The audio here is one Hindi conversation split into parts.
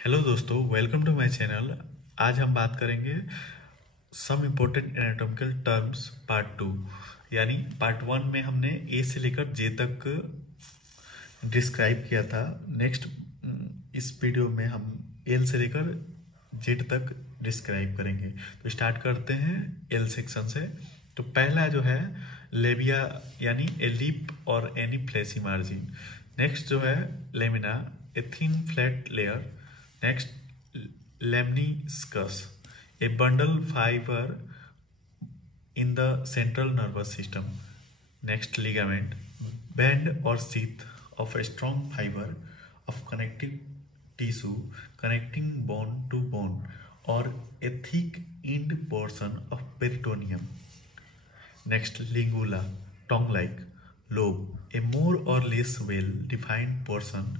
हेलो दोस्तों, वेलकम टू माय चैनल। आज हम बात करेंगे some important anatomical terms part 2। यानी पार्ट 1 में हमने ए से लेकर जे तक डिस्क्राइब किया था। नेक्स्ट इस वीडियो में हम एल से लेकर जेड तक डिस्क्राइब करेंगे। तो स्टार्ट करते हैं एल सेक्शन से। तो पहला जो है लेबिया यानी ए लिप और एनी फ्लैशी मार्जिन। नेक्स्ट जो है lamina, a thin flat layer. Next, lemniscus, a bundle fiber in the central nervous system. Next, ligament, band or sheath of a strong fiber of connective tissue connecting bone to bone, or a thick end portion of peritoneum. Next, lingula, tongue-like lobe, a more or less well-defined portion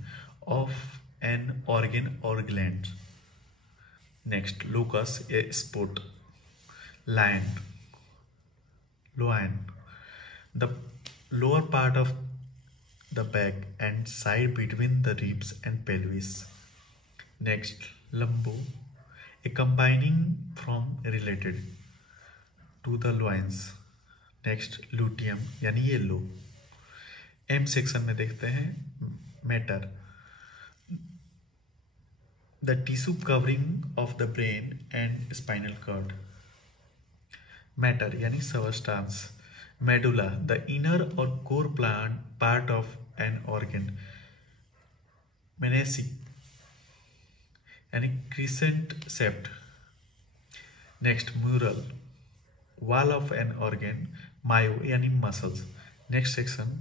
of an organ or gland. Next, locus, a spot. Loin, the lower part of the back and side between the ribs and pelvis. Next, lumbo, a combining from related to the loins. Next, luteum यानी येलो। एम सेक्शन में देखते हैं matter, the tissue covering of the brain and spinal cord. Matter यानी substance. Medulla, the inner or core part of an organ. Menisci यानी crescent shaped. Next, mural, wall of an organ. Myo यानी muscles. Next section,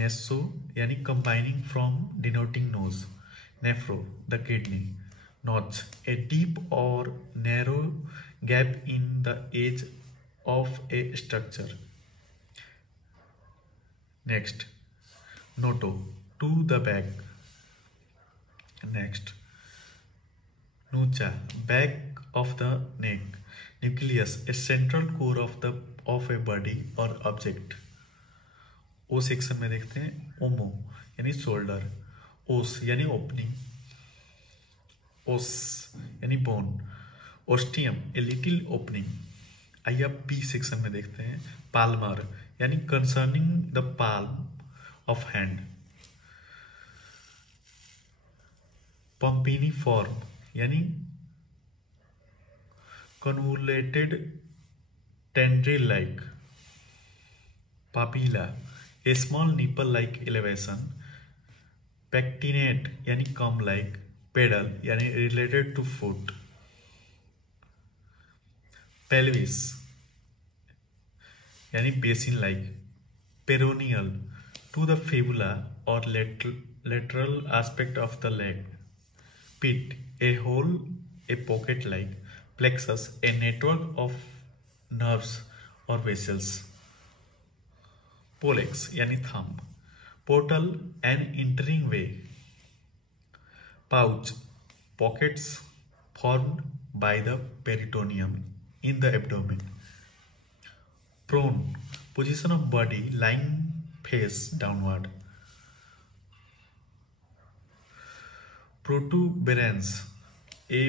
neso यानी combining from denoting nose. Nephro, the kidney. Notch, a deep or narrow gap in the edge of a structure. Next, noto, to the back. Next, nucha, back of the neck. Nucleus, a central core of a body or object. O section में देखते हैं ओमो यानी शोल्डर, ओस यानी ओपनिंग, ओस यानी बोन, ओस्टियम ए लिटिल ओपनिंग। आइए अब बी सेक्शन में देखते हैं पाल्मर यानी concerning the palm of hand, pampiniform यानी convoluted tendril like, papilla a small nipple like elevation, pectinate यानी कम लाइक, पेडल यानी रिलेटेड टू फुट, पेल्विस यानी basin like, peroneal to the fibula और lateral aspect of the leg, pit a hole a pocket like, plexus a network of nerves और वेसल्स, पोलेक्स यानी thumb, portal N entering way, pouch pockets formed by the peritoneum in the abdomen, prone position of body lying face downward, protuberance a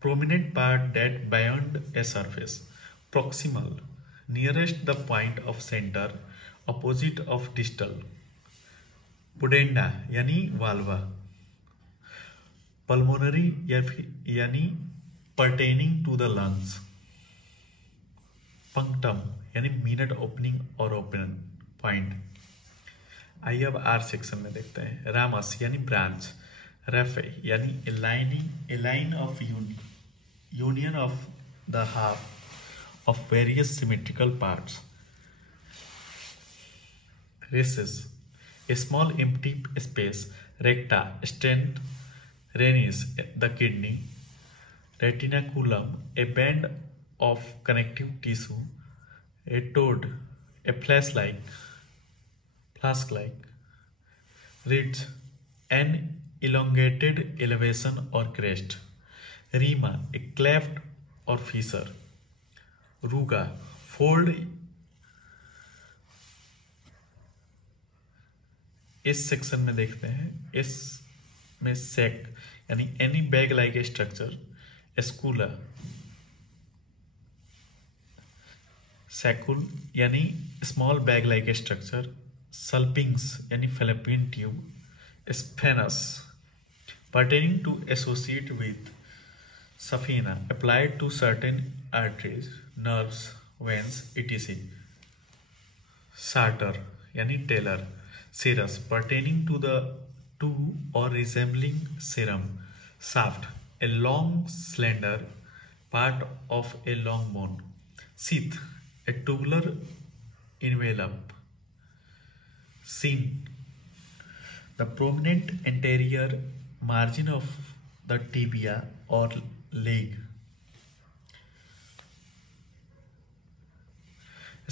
prominent part that beyond a surface, proximal nearest the point of center opposite of distal, pudenda यानी वाल्वा, पल्मोनरी यानी pertaining to the lungs, punctum यानी मिनट ओपनिंग और ओपन पॉइंट। आइए अब आर सेक्शन में देखते हैं रामस यानी ब्रांच, रेफे यानी a line of union of the half of various symmetrical parts, recesses a small empty space, रेक्टा स्टेंट, Renis, the kidney, retinaculum, a band of connective tissue, a toad, a flask-like, ridge, an elongated elevation or crest, rima, a cleft or fissure, ruga, fold। इस सेक्शन में देखते हैं इस में सेक यानी any bag like a structure, स्कूला, सैकुल यानी small bag like a structure, salpinx यानी फैलोपियन ट्यूब, स्फेनस pertaining to associate with safena applied to certain arteries, nerves, veins, etc. Sartor यानी Taylor, serous pertaining to the to or resembling serum, shaft a long slender part of a long bone, sheath a tubular envelope, scene the prominent anterior margin of the tibia or leg,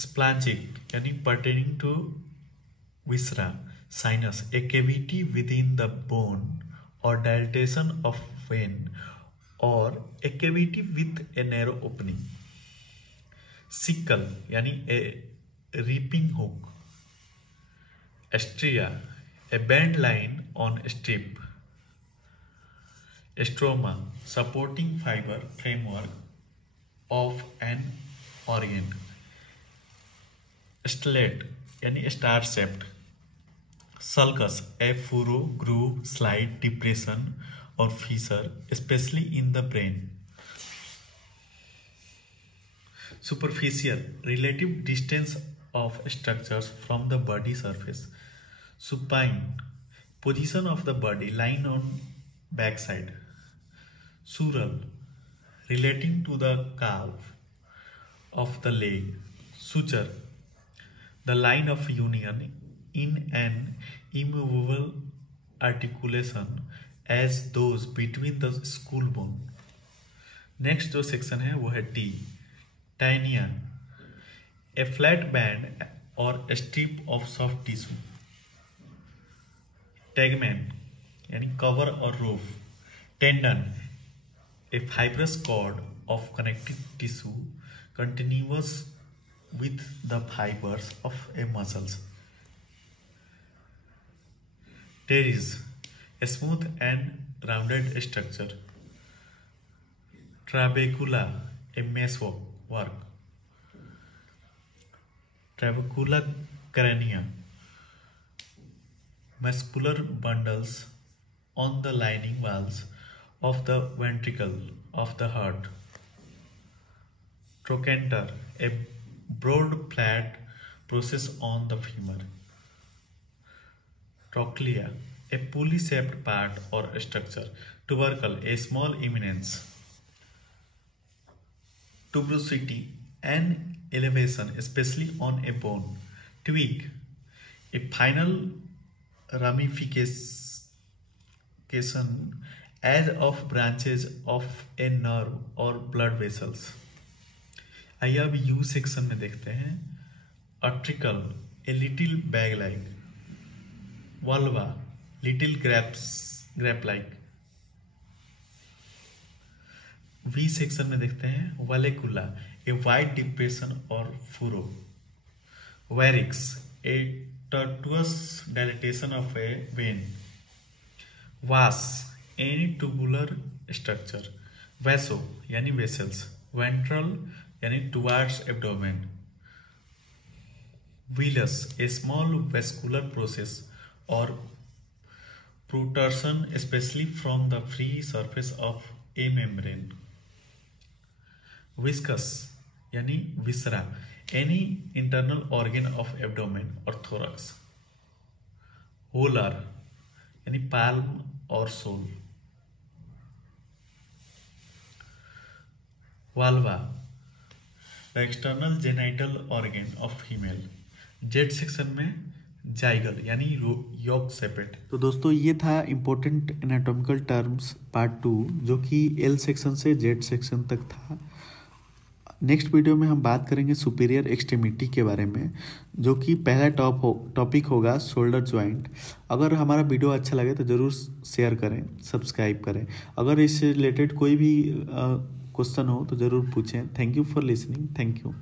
splanchnic यानी pertaining to viscera, sinus a cavity within the bone or dilatation of vein or a cavity with a narrow opening, sickle यानी a reaping hook, stria a bent line on strip, stroma supporting fiber framework of an organ, stellate यानी star shaped, sulcus a furrow, groove, slide, depression or fissure especially in the brain, superficial relative distance of structures from the body surface, supine position of the body lying on backside, sural relating to the calf of the leg, suture the line of union in an immovable articulation as those between the skull bone. Next जो सेक्शन है वो है टी, टाइनिया ए फ्लैट बैंड और strip of soft tissue, tegmen यानी कवर और roof, tendon a fibrous cord of connective tissue continuous with the fibers of a muscles, teres a smooth and rounded structure, trabecula a meshwork, trabecula crania muscular bundles on the lining walls of the ventricle of the heart, trochanter a broad flat process on the femur, Cochlea a pulley shaped part or structure, tubercle a small eminence, tuberosity an elevation especially on a bone, twig a final ramification as of branches of a nerve or blood vessels. आइए अब यू सेक्शन में देखते हैं, article a little bag like, vulva little grape like. V section में देखते हैं vallecula a wide depression or furrow, varix a tortuous dilatation of a vein, vas any tubular structure, vaso यानी vessels, ventral यानी towards abdomen, villus a small vascular process or protrusion especially from the free surface of a membrane, viscus यानी viscera any internal organ of abdomen or thorax, volar यानी palm or sole, vulva the external genital organ of female. Z section में जाइगल यानी योक सेपेट. तो दोस्तों ये था इम्पोर्टेंट एनाटॉमिकल टर्म्स पार्ट 2 जो कि एल सेक्शन से जेड सेक्शन तक था. नेक्स्ट वीडियो में हम बात करेंगे सुपीरियर एक्सट्रीमिटी के बारे में, जो कि पहला टॉपिक होगा शोल्डर जॉइंट. अगर हमारा वीडियो अच्छा लगे तो ज़रूर शेयर करें, सब्सक्राइब करें. अगर इससे रिलेटेड कोई भी क्वेश्चन हो तो ज़रूर पूछें. Thank you for listening. Thank you.